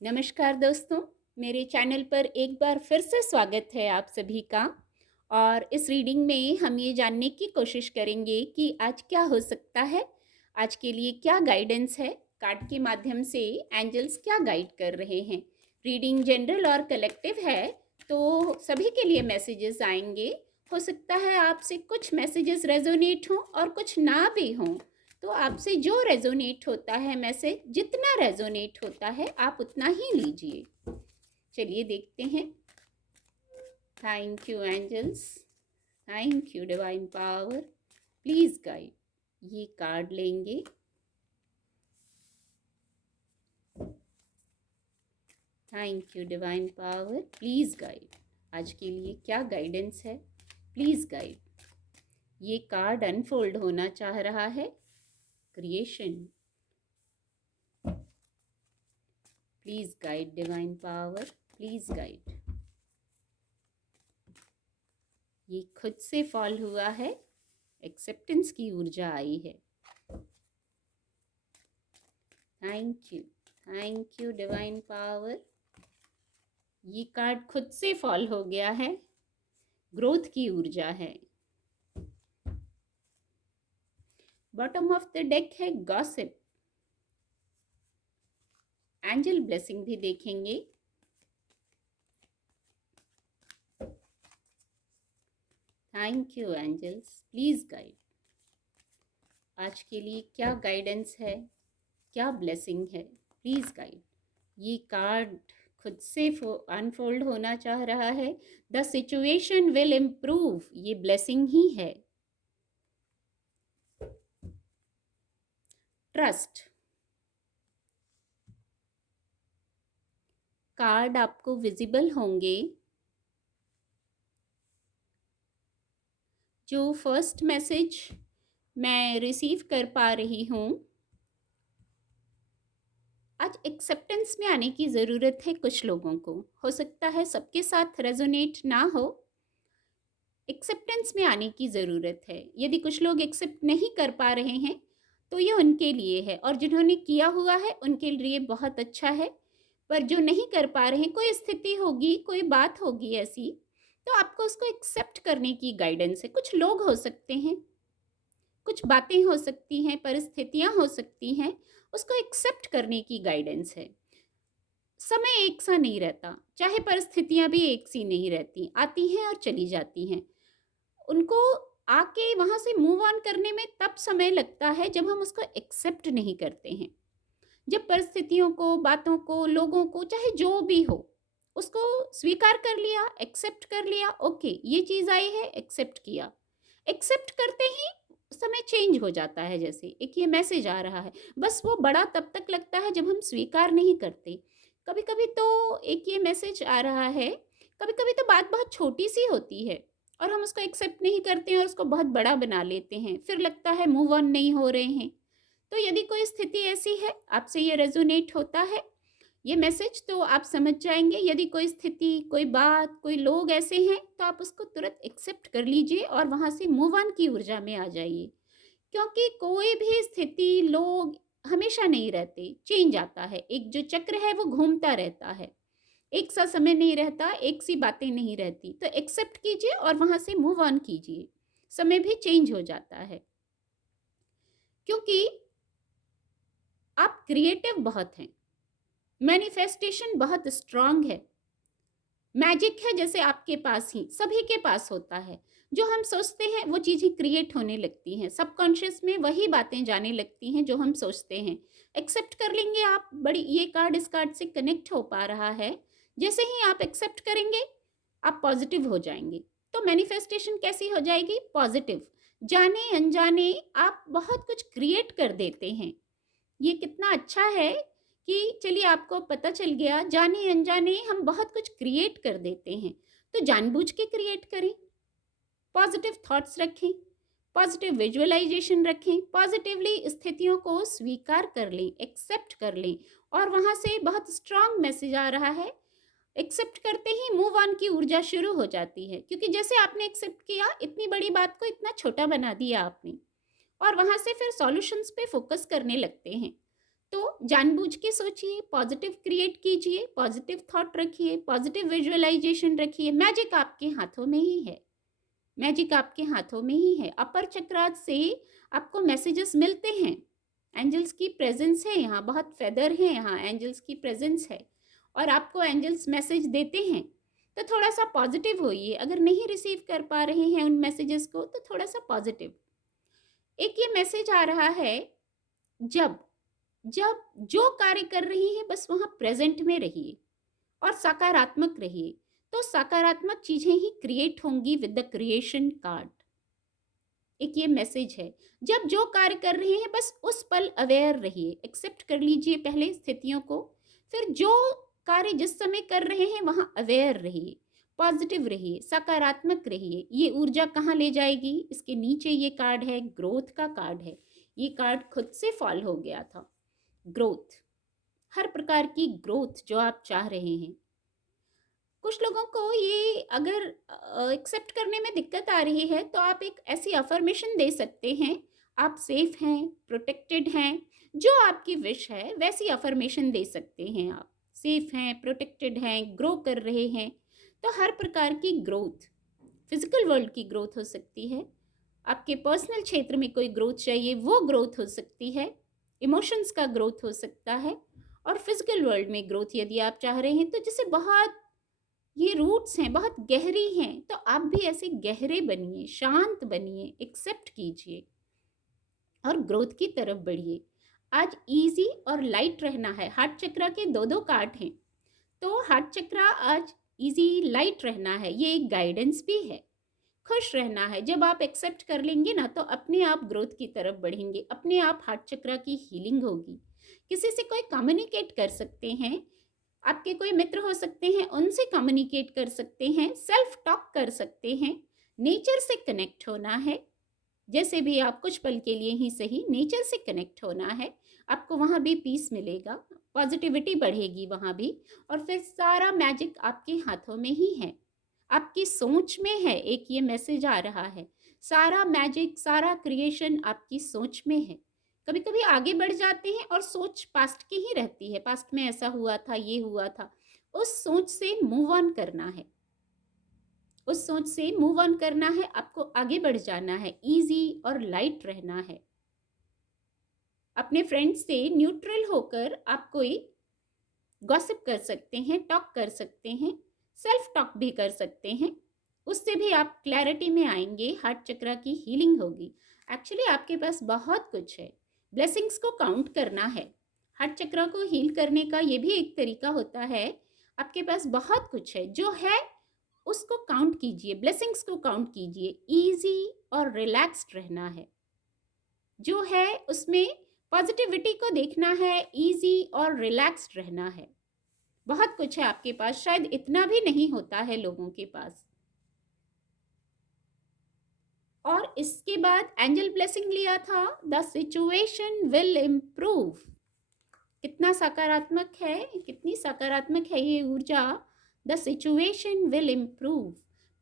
नमस्कार दोस्तों, मेरे चैनल पर एक बार फिर से स्वागत है आप सभी का। और इस रीडिंग में हम ये जानने की कोशिश करेंगे कि आज क्या हो सकता है, आज के लिए क्या गाइडेंस है, कार्ड के माध्यम से एंजल्स क्या गाइड कर रहे हैं। रीडिंग जनरल और कलेक्टिव है, तो सभी के लिए मैसेजेस आएंगे। हो सकता है आपसे कुछ मैसेजेस रेजोनेट हों और कुछ ना भी हों, तो आपसे जो रेजोनेट होता है मैसेज, जितना रेजोनेट होता है आप उतना ही लीजिए। चलिए देखते हैं। Thank you angels, thank you divine power, please guide. ये कार्ड लेंगे। Thank you divine power, please guide. आज के लिए क्या गाइडेंस है, प्लीज गाइड। ये कार्ड अनफोल्ड होना चाह रहा है। Creation, please guide divine power, please guide. ये खुद से फॉल हुआ है, एक्सेप्टेंस की ऊर्जा आई है। Thank you divine power. ये कार्ड खुद से फॉल हो गया है, ग्रोथ की ऊर्जा है। बॉटम ऑफ द डेक है गॉसिप। एंजल ब्लेसिंग भी देखेंगे। Thank you angels, please guide. आज के लिए क्या गाइडेंस है, क्या ब्लेसिंग है, प्लीज गाइड। ये कार्ड खुद से अनफोल्ड होना चाह रहा है। द सिचुएशन विल इम्प्रूव, ये ब्लेसिंग ही है। ट्रस्ट, कार्ड आपको विजिबल होंगे। जो फर्स्ट मैसेज मैं रिसीव कर पा रही हूँ, आज एक्सेप्टेंस में आने की ज़रूरत है कुछ लोगों को। हो सकता है सबके साथ रेजोनेट ना हो, एक्सेप्टेंस में आने की ज़रूरत है। यदि कुछ लोग एक्सेप्ट नहीं कर पा रहे हैं तो ये उनके लिए है, और जिन्होंने किया हुआ है उनके लिए बहुत अच्छा है। पर जो नहीं कर पा रहे हैं, कोई स्थिति होगी, कोई बात होगी ऐसी, तो आपको उसको एक्सेप्ट करने की गाइडेंस है। कुछ लोग हो सकते हैं, कुछ बातें हो सकती हैं, परिस्थितियां हो सकती हैं, उसको एक्सेप्ट करने की गाइडेंस है। समय एक सा नहीं रहता, चाहे परिस्थितियां भी एक सी नहीं रहती, आती हैं और चली जाती हैं। उनको आके वहां से मूव ऑन करने में तब समय लगता है जब हम उसको एक्सेप्ट नहीं करते हैं। जब परिस्थितियों को, बातों को, लोगों को, चाहे जो भी हो, उसको स्वीकार कर लिया, एक्सेप्ट कर लिया, ओके ये चीज़ आई है, एक्सेप्ट किया। एक्सेप्ट करते ही समय चेंज हो जाता है। जैसे एक ये मैसेज आ रहा है, बस वो बड़ा तब तक लगता है जब हम स्वीकार नहीं करते। कभी कभी तो एक ये मैसेज आ रहा है, कभी कभी तो बात बहुत छोटी सी होती है और हम उसको एक्सेप्ट नहीं करते हैं और उसको बहुत बड़ा बना लेते हैं, फिर लगता है मूव ऑन नहीं हो रहे हैं। तो यदि कोई स्थिति ऐसी है, आपसे ये रेजोनेट होता है ये मैसेज, तो आप समझ जाएंगे। यदि कोई स्थिति, कोई बात, कोई लोग ऐसे हैं, तो आप उसको तुरंत एक्सेप्ट कर लीजिए और वहां से मूव ऑन की ऊर्जा में आ जाइए। क्योंकि कोई भी स्थिति, लोग हमेशा नहीं रहते, चेंज आता है। एक जो चक्र है वो घूमता रहता है, एक सा समय नहीं रहता, एक सी बातें नहीं रहती। तो एक्सेप्ट कीजिए और वहां से मूव ऑन कीजिए, समय भी चेंज हो जाता है। क्योंकि आप क्रिएटिव बहुत हैं, मैनिफेस्टेशन बहुत स्ट्रांग है, मैजिक है जैसे आपके पास ही, सभी के पास होता है। जो हम सोचते हैं वो चीज़ें क्रिएट होने लगती हैं, सबकॉन्शियस में वही बातें जाने लगती हैं जो हम सोचते हैं। एक्सेप्ट कर लेंगे आप, बड़ी ये कार्ड इस कार्ड से कनेक्ट हो पा रहा है। जैसे ही आप एक्सेप्ट करेंगे आप पॉजिटिव हो जाएंगे। तो मैनिफेस्टेशन कैसी हो जाएगी? पॉजिटिव। जाने अनजाने आप बहुत कुछ क्रिएट कर देते हैं। ये कितना अच्छा है कि चलिए आपको पता चल गया, जाने अनजाने हम बहुत कुछ क्रिएट कर देते हैं। तो जानबूझ के क्रिएट करें, पॉजिटिव थॉट्स रखें, पॉजिटिव विजुअलाइजेशन रखें, पॉजिटिवली स्थितियों को स्वीकार कर लें, एक्सेप्ट कर लें। और वहाँ से बहुत स्ट्रांग मैसेज आ रहा है। एक्सेप्ट करते ही मूव ऑन की ऊर्जा शुरू हो जाती है, क्योंकि जैसे आपने एक्सेप्ट किया, इतनी बड़ी बात को इतना छोटा बना दिया आपने, और वहाँ से फिर सॉल्यूशंस पे फोकस करने लगते हैं। तो जानबूझ के सोचिए, पॉजिटिव क्रिएट कीजिए, पॉजिटिव थॉट रखिए, पॉजिटिव विजुअलाइजेशन रखिए। मैजिक आपके हाथों में ही है, मैजिक आपके हाथों में ही है। अपर चक्रात से आपको मैसेजेस मिलते हैं, एंजल्स की प्रेजेंस है यहाँ, बहुत फेदर है यहाँ, एंजल्स की प्रेजेंस है और आपको एंजल्स मैसेज देते हैं। तो थोड़ा सा पॉजिटिव होइए। अगर नहीं रिसीव कर पा रहे हैं उन मैसेजेस को तो थोड़ा सा पॉजिटिव। एक ये मैसेज आ रहा है, जब जब जो कार्य कर रही हैं बस वहां प्रेजेंट में रहिए और सकारात्मक रहिए, तो सकारात्मक चीजें ही क्रिएट होंगी विद द क्रिएशन कार्ड। एक ये मैसेज है, जब जो कार्य कर रहे हैं बस उस पल अवेयर रहिए, एक्सेप्ट कर लीजिए पहले स्थितियों को, फिर जो कार्य जिस समय कर रहे हैं वहां अवेयर रहिए, पॉजिटिव रहिए, सकारात्मक रहिए। ये ऊर्जा कहाँ ले जाएगी? इसके नीचे ये कार्ड है, ग्रोथ का कार्ड है। ये कार्ड खुद से फॉल हो गया था। ग्रोथ, हर प्रकार की ग्रोथ जो आप चाह रहे हैं। कुछ लोगों को ये अगर एक्सेप्ट करने में दिक्कत आ रही है तो आप एक ऐसी अफर्मेशन दे सकते हैं, आप सेफ हैं, प्रोटेक्टेड हैं, जो आपकी विश है वैसी अफर्मेशन दे सकते हैं। आप सेफ हैं, प्रोटेक्टेड हैं, ग्रो कर रहे हैं। तो हर प्रकार की ग्रोथ, फिजिकल वर्ल्ड की ग्रोथ हो सकती है, आपके पर्सनल क्षेत्र में कोई ग्रोथ चाहिए वो ग्रोथ हो सकती है, इमोशंस का ग्रोथ हो सकता है, और फिजिकल वर्ल्ड में ग्रोथ यदि आप चाह रहे हैं तो जैसे बहुत ये रूट्स हैं, बहुत गहरी हैं, तो आप भी ऐसे गहरे बनिए, शांत बनिए, एक्सेप्ट कीजिए और ग्रोथ की तरफ बढ़िए। आज इजी और लाइट रहना है। हार्ट चक्रा के दो दो कार्ड हैं, तो हार्ट चक्रा आज इजी लाइट रहना है, ये एक गाइडेंस भी है। खुश रहना है। जब आप एक्सेप्ट कर लेंगे ना तो अपने आप ग्रोथ की तरफ बढ़ेंगे, अपने आप हार्ट चक्रा की हीलिंग होगी। किसी से कोई कम्युनिकेट कर सकते हैं, आपके कोई मित्र हो सकते हैं, उनसे कम्युनिकेट कर सकते हैं, सेल्फ टॉक कर सकते हैं, नेचर से कनेक्ट होना है। जैसे भी आप कुछ पल के लिए ही सही नेचर से कनेक्ट होना है, आपको वहाँ भी पीस मिलेगा, पॉजिटिविटी बढ़ेगी वहाँ भी, और फिर सारा मैजिक आपके हाथों में ही है, आपकी सोच में है। एक ये मैसेज आ रहा है, सारा मैजिक, सारा क्रिएशन आपकी सोच में है। कभी कभी आगे बढ़ जाते हैं और सोच पास्ट की ही रहती है, पास्ट में ऐसा हुआ था, ये हुआ था। उस सोच से मूव ऑन करना है, उस सोच से मूव ऑन करना है, आपको आगे बढ़ जाना है, इजी और लाइट रहना है। अपने फ्रेंड्स से न्यूट्रल होकर आप कोई गॉसिप कर सकते हैं, टॉक कर सकते हैं, सेल्फ टॉक भी कर सकते हैं। उससे भी आप क्लैरिटी में आएंगे, हार्ट चक्रा की हीलिंग होगी। एक्चुअली आपके पास बहुत कुछ है, ब्लेसिंग्स को काउंट करना है। हार्ट चक्रा को हील करने का ये भी एक तरीका होता है। आपके पास बहुत कुछ है, जो है उसको काउंट कीजिए, ब्लेसिंग्स को काउंट कीजिए। इजी और रिलैक्स्ड रहना है, जो है उसमें पॉजिटिविटी को देखना है, इजी और रिलैक्स्ड रहना है। बहुत कुछ है आपके पास, शायद इतना भी नहीं होता है लोगों के पास। और इसके बाद एंजल ब्लेसिंग लिया था, द सिचुएशन विल इम्प्रूव। कितना सकारात्मक है, कितनी सकारात्मक है ये ऊर्जा। द सिचुएशन विल इम्प्रूव,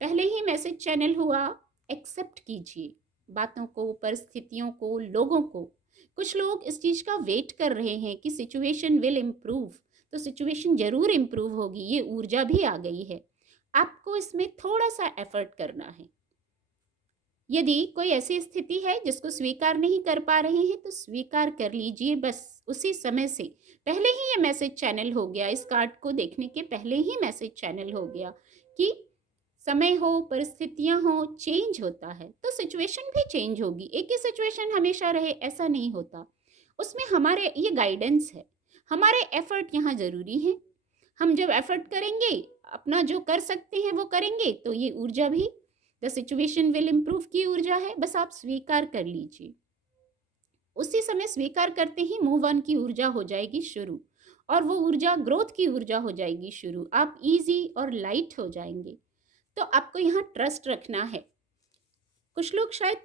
पहले ही मैसेज चैनल हुआ, एक्सेप्ट कीजिए बातों को, परिस्थितियों को, लोगों को। कुछ लोग इस चीज का वेट कर रहे हैं कि सिचुएशन विल इम्प्रूव, तो सिचुएशन जरूर इम्प्रूव होगी, ये ऊर्जा भी आ गई है। आपको इसमें थोड़ा सा एफर्ट करना है। यदि कोई ऐसी स्थिति है जिसको स्वीकार नहीं कर पा रहे हैं तो स्वीकार कर लीजिए, बस उसी समय से। पहले ही ये मैसेज चैनल हो गया, इस कार्ड को देखने के पहले ही मैसेज चैनल हो गया कि समय हो, परिस्थितियां हो, चेंज होता है तो सिचुएशन भी चेंज होगी। एक ही सिचुएशन हमेशा रहे ऐसा नहीं होता, उसमें हमारे ये गाइडेंस है, हमारे एफर्ट यहाँ जरूरी है। हम जब एफर्ट करेंगे, अपना जो कर सकते हैं वो करेंगे, तो ये ऊर्जा भी द सिचुएशन विल इम्प्रूव की ऊर्जा है। बस आप स्वीकार कर लीजिए, उसी समय स्वीकार करते ही मूव ऑन की ऊर्जा हो जाएगी शुरू, और वो ऊर्जा ग्रोथ की ऊर्जा हो जाएगी शुरू। आप इजी और लाइट हो जाएंगे। तो आपको यहाँ ट्रस्ट रखना है। कुछ लोग शायद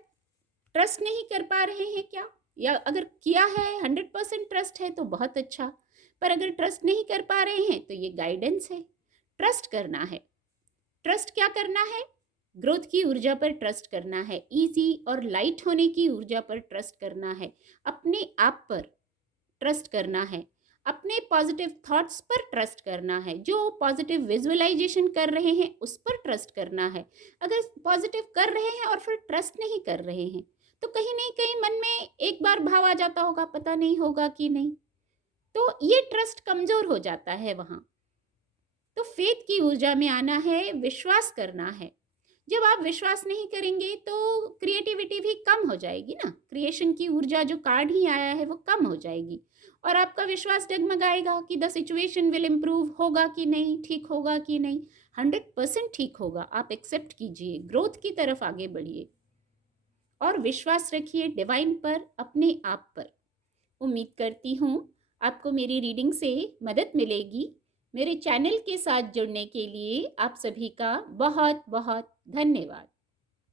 ट्रस्ट नहीं कर पा रहे हैं क्या, या अगर किया है 100% ट्रस्ट है तो बहुत अच्छा, पर अगर ट्रस्ट नहीं कर पा रहे हैं तो ये गाइडेंस है, ट्रस्ट करना है। ट्रस्ट क्या करना है? ग्रोथ की ऊर्जा पर ट्रस्ट करना है, इजी और लाइट होने की ऊर्जा पर ट्रस्ट करना है, अपने आप पर। ट्रस्ट करना है, अपने पॉजिटिव थॉट्स पर ट्रस्ट करना है, जो पॉजिटिव विजुअलाइजेशन कर रहे हैं उस पर ट्रस्ट करना है। अगर पॉजिटिव कर रहे हैं और फिर ट्रस्ट नहीं कर रहे हैं, तो कहीं नहीं कहीं मन में एक बार भाव आ जाता होगा, पता नहीं होगा कि नहीं, तो ये ट्रस्ट कमजोर हो जाता है वहां। तो फेथ की ऊर्जा में आना है, विश्वास करना है। जब आप विश्वास नहीं करेंगे तो क्रिएटिविटी भी कम हो जाएगी ना, क्रिएशन की ऊर्जा जो कार्ड ही आया है वो कम हो जाएगी, और आपका विश्वास डगमगाएगा कि द सिचुएशन विल इम्प्रूव, होगा कि नहीं, ठीक होगा कि नहीं। 100% ठीक होगा। आप एक्सेप्ट कीजिए, ग्रोथ की तरफ आगे बढ़िए और विश्वास रखिए डिवाइन पर, अपने आप पर। उम्मीद करती हूँ आपको मेरी रीडिंग से मदद मिलेगी। मेरे चैनल के साथ जुड़ने के लिए आप सभी का बहुत बहुत धन्यवाद।